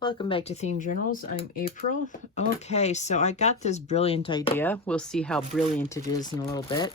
Welcome back to Theme Journals. I'm April. Okay, so I got this brilliant idea. We'll see how brilliant it is in a little bit.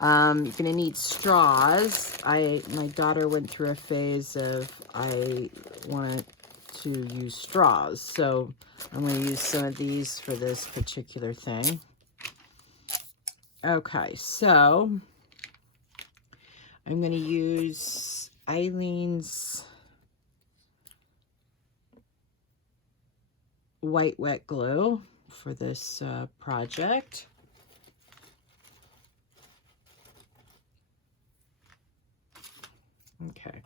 You're gonna need straws. My daughter went through a phase of I wanted to use straws, so I'm gonna use some of these for this particular thing. Okay, so I'm gonna use Eileen's white wet glue for this project. Okay.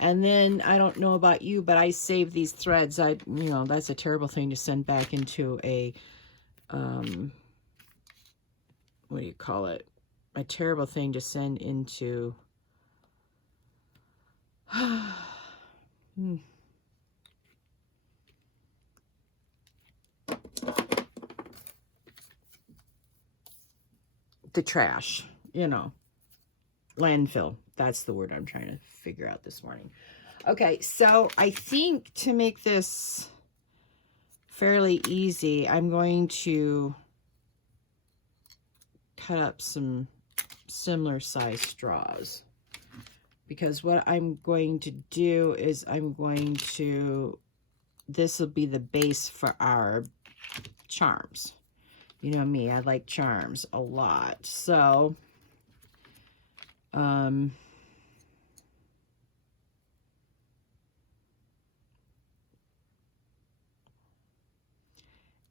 And then I don't know about you, but I save these threads. That's a terrible thing to send back into a, what do you call it? A terrible thing to send into, the trash, landfill. That's the word I'm trying to figure out this morning. Okay, so I think to make this fairly easy, I'm going to cut up some similar size straws, because what I'm going to do is this will be the base for our charms. You know me, I like charms a lot. So, and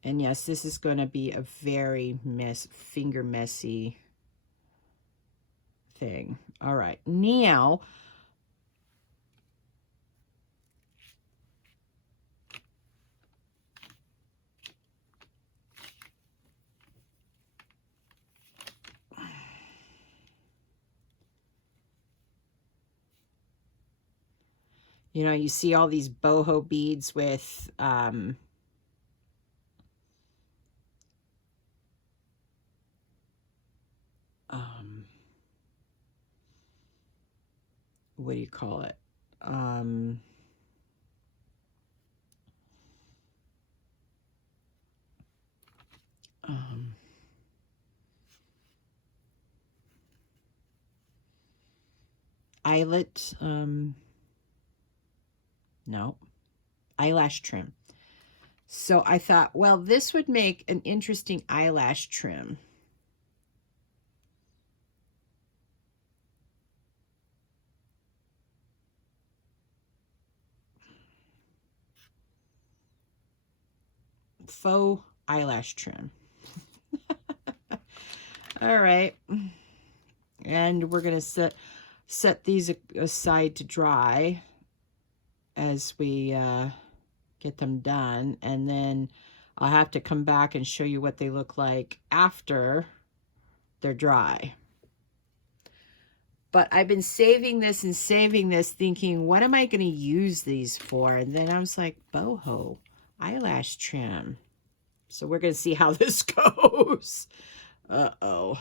yes, this is going to be a very finger messy thing. All right, now you see all these boho beads with what do you call it? Eyelet, no, eyelash trim. So I thought, well, this would make an interesting eyelash trim. Faux eyelash trim. All right. And we're going to set these aside to dry as we get them done. And then I'll have to come back and show you what they look like after they're dry. But I've been saving this and saving this thinking, what am I going to use these for? And then I was like, boho, eyelash trim. So we're going to see how this goes. Uh-oh.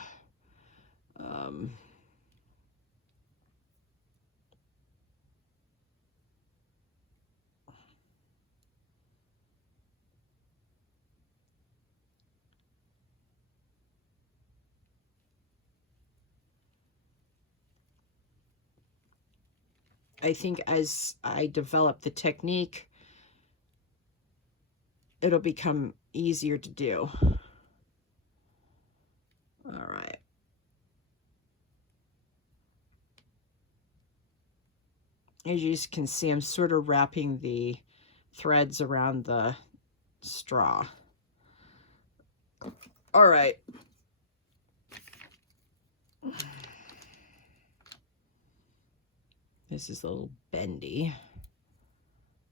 I think as I develop the technique, it'll become easier to do. All right. As you can see, I'm sort of wrapping the threads around the straw. All right. This is a little bendy.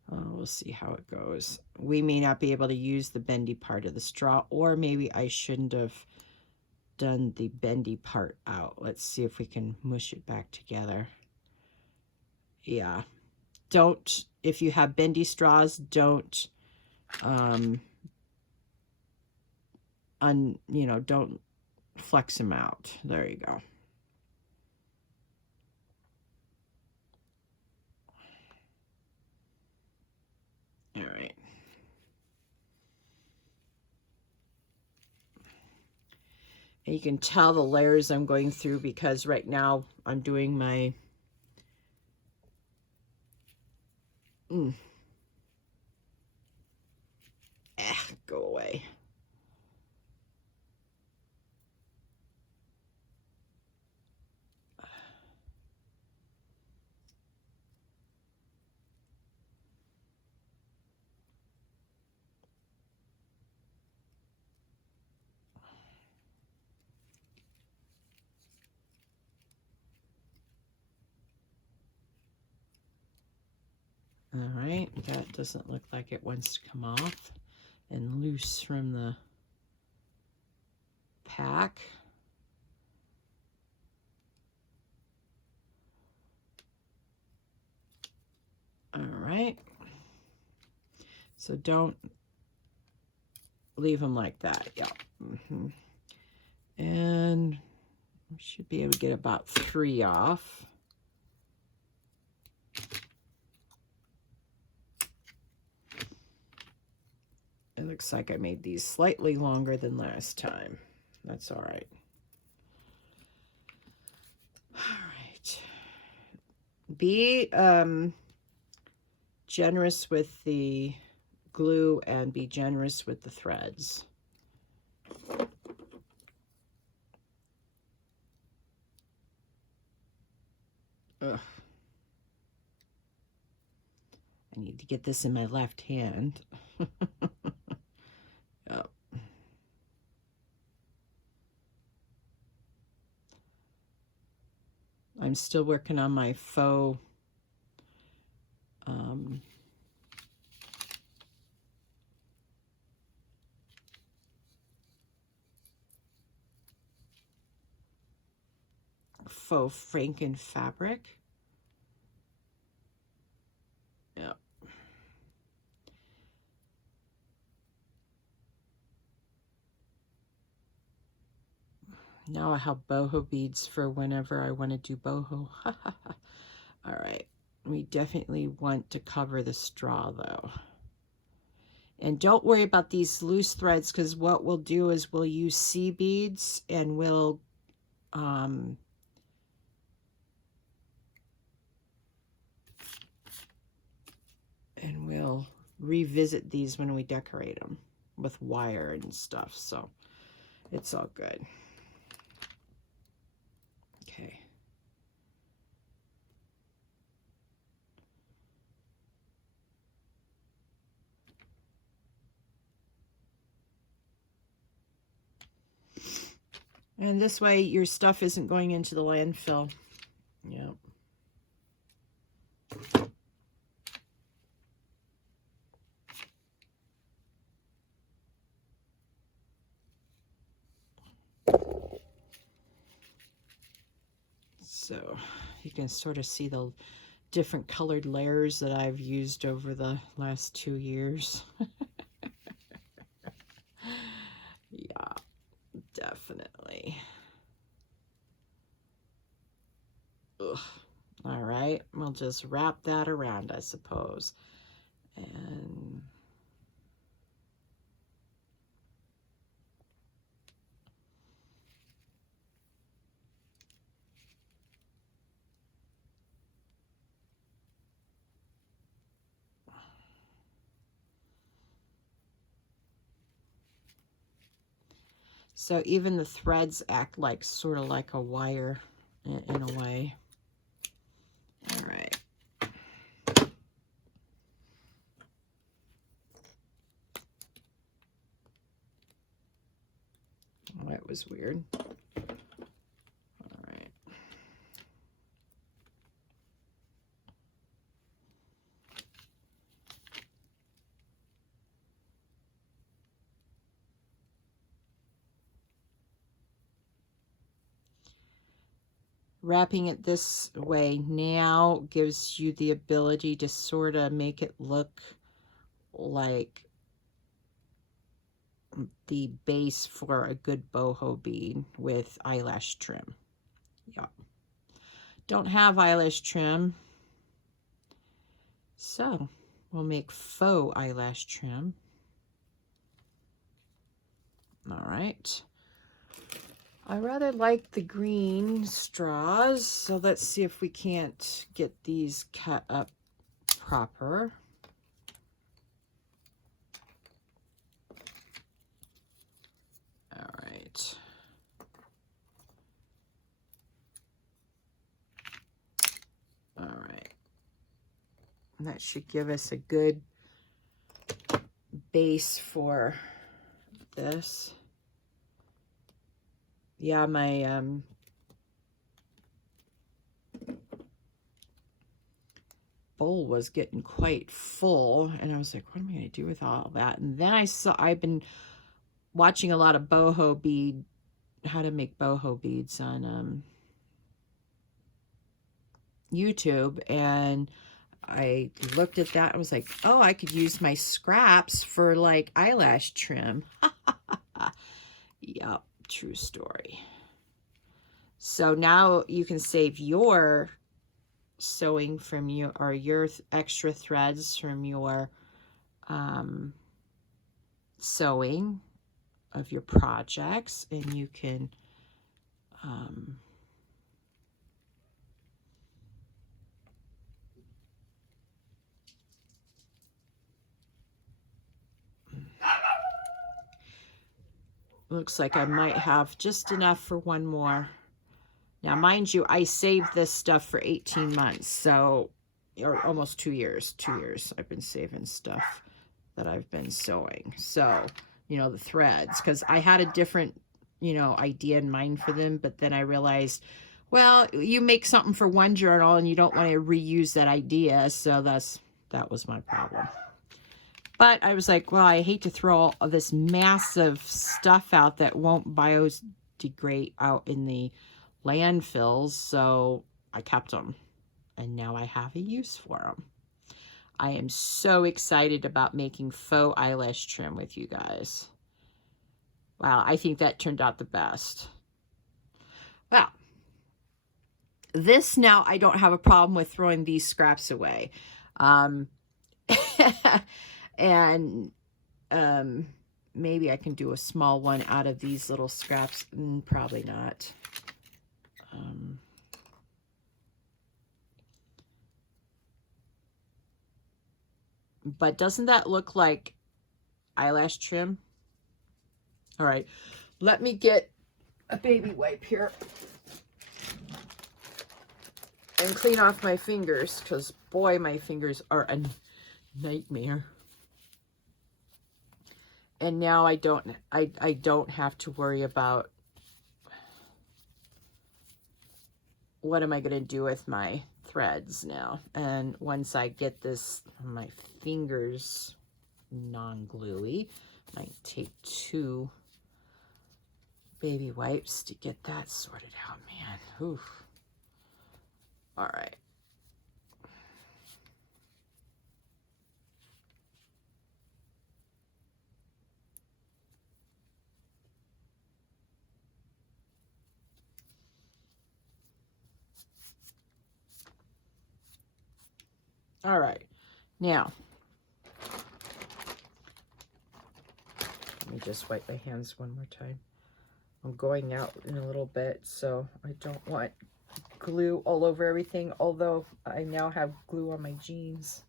We'll see how it goes. We may not be able to use the bendy part of the straw, or maybe I shouldn't have done the bendy part out. Let's see if we can mush it back together. Yeah. Don't, if you have bendy straws, don't, don't flex them out. There you go. All right. You can tell the layers I'm going through because right now I'm doing my go away. All right, that doesn't look like it wants to come off and loose from the pack. All right, so don't leave them like that. Yeah. And we should be able to get about 3 off. It looks like I made these slightly longer than last time. That's all right. All right. Be generous with the glue and be generous with the threads. Ugh. I need to get this in my left hand. Yep. I'm still working on my faux faux Franken fabric. Yep. Now I have boho beads for whenever I want to do boho. All right. We definitely want to cover the straw though. And don't worry about these loose threads because what we'll do is we'll use sea beads and we'll revisit these when we decorate them with wire and stuff. So it's all good. Okay. And this way your stuff isn't going into the landfill. Yep. So you can sort of see the different colored layers that I've used over the last 2 years. Yeah, definitely. Ugh. All right, we'll just wrap that around, I suppose. And so even the threads act like sort of like a wire in a way. All right. Oh, that was weird. All right. Wrapping it this way now gives you the ability to sort of make it look like the base for a good boho bead with eyelash trim. Yeah. Don't have eyelash trim, so we'll make faux eyelash trim. All right. I rather like the green straws, so let's see if we can't get these cut up proper. All right. All right. And that should give us a good base for this. Yeah, my bowl was getting quite full, and I was like, what am I going to do with all that? And then I've been watching a lot of boho bead, how to make boho beads on YouTube, and I looked at that and was like, oh, I could use my scraps for like eyelash trim. Yep, true story. So now you can save your sewing from your, or your extra threads from your sewing of your projects, and you can looks like I might have just enough for one more. Now, mind you, I saved this stuff for 18 months, so, or almost 2 years. 2 years I've been saving stuff that I've been sewing. So, you know, the threads, because I had a different, you know, idea in mind for them, but then I realized, well, you make something for one journal and you don't want to reuse that idea, so that was my problem. But I was like, well, I hate to throw all this massive stuff out that won't biodegrade out in the landfills, so I kept them, and now I have a use for them. I am so excited about making faux eyelash trim with you guys. Wow, I think that turned out the best. Well, this now I don't have a problem with throwing these scraps away. And maybe I can do a small one out of these little scraps. Probably not. But doesn't that look like eyelash trim? All right, let me get a baby wipe here and clean off my fingers, because boy, my fingers are a nightmare. And now I don't have to worry about what am I going to do with my threads now. And once I get this, my fingers non-gluey, I might take 2 baby wipes to get that sorted out, man. Oof. All right. All right. Now, let me just wipe my hands one more time. I'm going out in a little bit, so I don't want glue all over everything, although I now have glue on my jeans.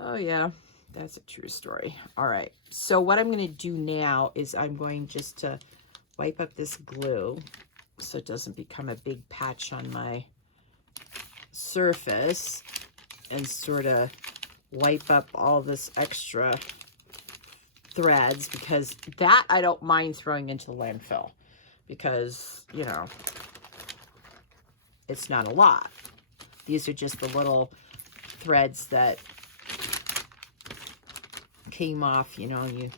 Oh yeah, that's a true story. All right, so what I'm going to do now is I'm going just to wipe up this glue so it doesn't become a big patch on my surface, and sort of wipe up all this extra threads, because that I don't mind throwing into the landfill, because, you know, it's not a lot. These are just the little threads that came off, you know, you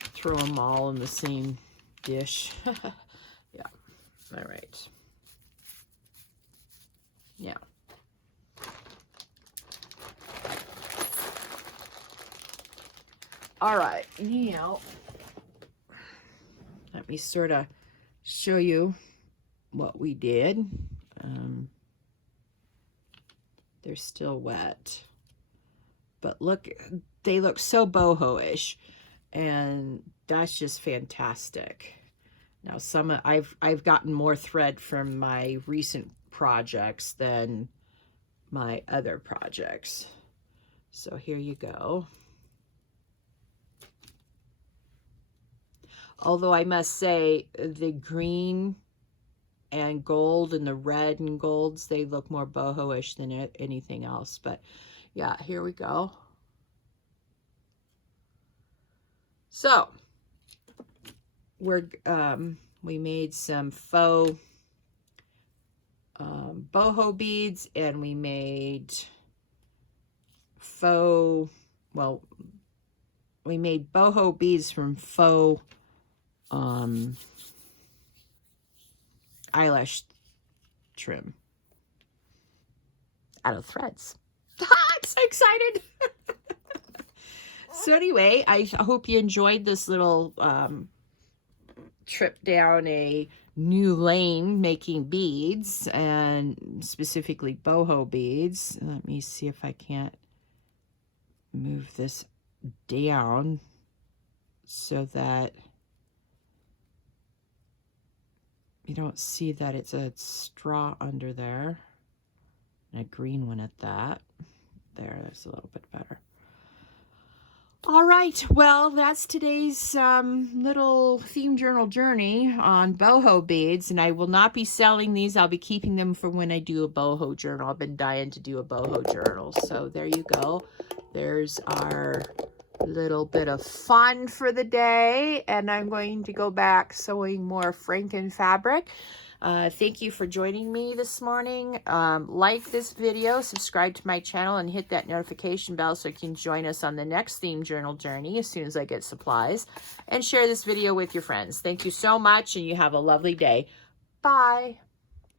throw them all in the same dish. Yeah, all right. Yeah. All right, now let me sort of show you what we did. They're still wet, but look, they look so boho-ish. and that's just fantastic. Now I've gotten more thread from my recent projects than my other projects. So here you go. Although I must say the green and gold and the red and golds, they look more boho-ish than anything else. But yeah, here we go. So we made some faux boho beads, and we made faux, well, we made boho beads from faux eyelash trim out of threads. I'm so excited. So anyway, I hope you enjoyed this little trip down a new lane making beads, and specifically boho beads. Let me see if I can't move this down so that you don't see that it's a straw under there, and a green one at that. That's a little bit better. All right, well, that's today's little theme journal journey on boho beads, and I will not be selling these. I'll be keeping them for when I do a boho journal. I've been dying to do a boho journal. So there you go. There's our little bit of fun for the day, and I'm going to go back sewing more Franken fabric. Thank you for joining me this morning. Like this video, subscribe to my channel, and hit that notification bell so you can join us on the next theme journal journey as soon as I get supplies. And share this video with your friends. Thank you so much, and you have a lovely day. Bye.